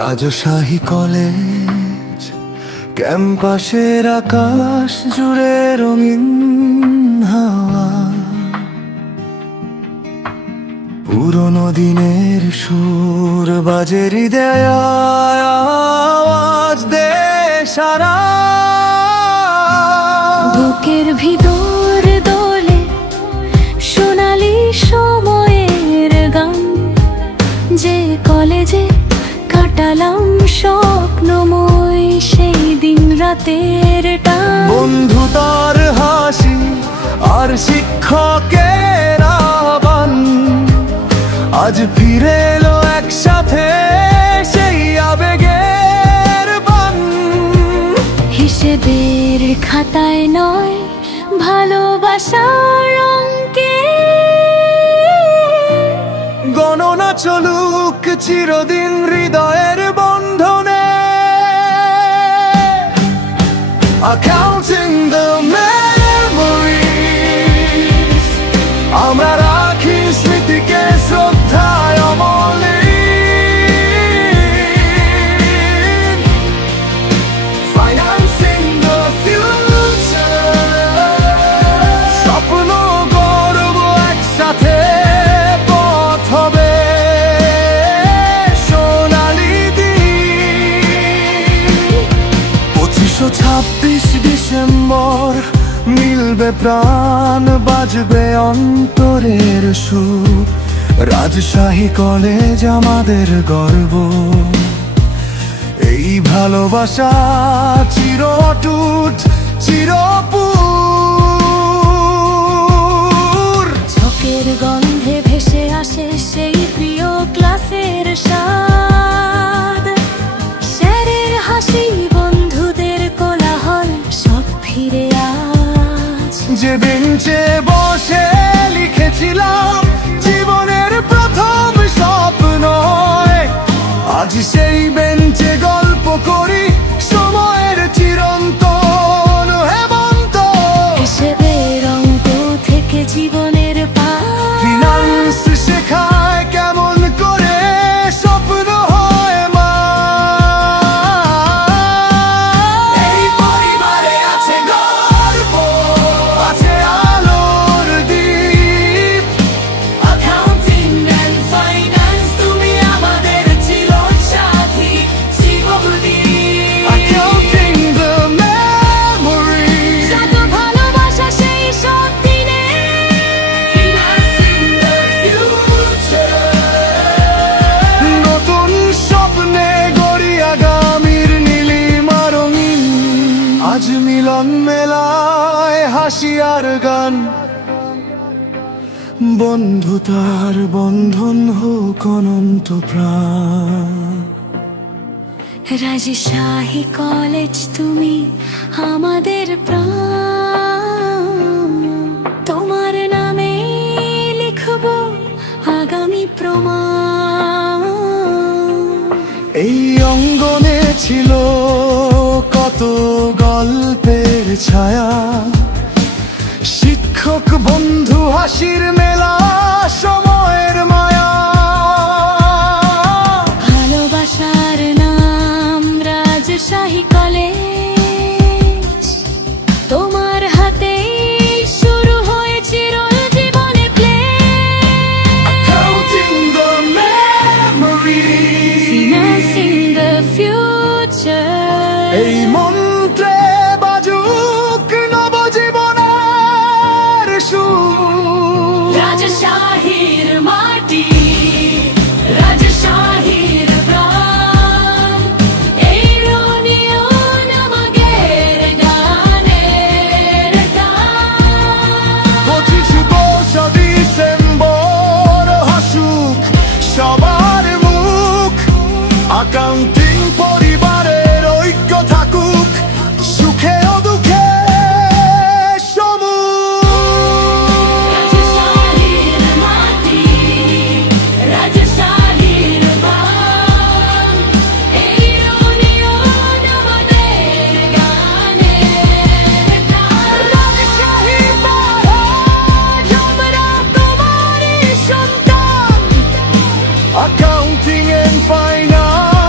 Rajshahi college ক্যাম্পাসের আকাশ জুড়ে রঙিন হাওয়া, পুরনো দিনের সুর বাজে হৃদয় আওয়াজ দে সারা। বুকের ভিতর দোলে সোনালি সময়ের গান, যে কলেজে কাটালাম স্বপ্নময় সেই দিন রাতের টান। বন্ধুতার হাসি আর শিক্ষকের আহ্বান, আজ ফিরে এলো একসাথে সেই আবেগের বান। হিসেবের খাতায় নয় ভালোবাসার অঙ্কে, গণনা চলুক চিরদিন হৃদয়ের বন্ধনে। Counting the memories, আমরা রাখি স্মৃতিকে শ্রদ্ধায় অমলিন। Financing the future, স্বপ্ন গড়ব একসাথে, পথ হবে সোনালি দিন। 25-26 ডিসেম্বর মিলবে প্রাণ, বাজবে অন্তরের সুর। রাজশাহী কলেজ আমাদের গর্ব, এই ভালোবাসা চির অটুট চিরপুর। চোখের গন্ধে ভেসে আসে সেই প্রিয় ক্লাসের স্বাদ, স্যারের হাসি বন্ধুদের কোলাহল সব ফিরে আজ। যে বেঞ্চে বসে লিখেছিলাম জীবনের প্রথম স্বপ্ন, আজ সেই বেঞ্চে গল্প করি সময়ের চিরন্তন হেমন্ত। হিসেবের অঙ্ক থেকে জীবনের পাঠ, ফিনান্স শেখায় কেমন করে স্বপ্ন হয় মা। এই পরিবারে আছে গর্ব, আছে আলোর দ্বীপ। অ্যাকাউন্টিং এন্ড ফাইন্যান্স, তুমি আমাদের জীবন সাথী জীবনদীপ। Counting the memories, যত ভালোবাসা সেই সব দিনে। Financing the future, নতুন স্বপ্নে গড়ি আগামীর নীলিমা রঙিন। আজ মিলন মেলায় হাসি আর গান, বন্ধুতার বন্ধন হোক অনন্ত প্রাণ। রাজশাহী কলেজ তুমি আমাদের প্রাণ, তোমার নামে লিখব আগামী প্রমাণ। এই অঙ্গনে ছিল কত গল্পের ছায়া, শিক্ষক বন্ধু হাসির মেলা সময়ের মায়া। ভালোবাসার নাম রাজশাহী কলেজ, তোমার হাতেই শুরু হয়েছিল জীবনের play. Counting the memories, Financing the future, এই মন্ত্রে বাজুক নবজীবনের সুর। রাজশাহীর মাটি, রাজশাহীর প্রাণ, এই রনিয়ন আমাদের গানের গান। 25 ডিসেম্বর হাসুক সবার মুখ, অ্যাকাউন্টিং পরিবারের ঐক্য থাকুক সুখে ও দুঃখে রাজশাহীর মাটি, রাজশাহীর প্রাণ, এই রনিয়ন আমাদের গানের গান। রাজশাহী মহারাজ, আমরা তোমারই সন্তান। Accounting and finance,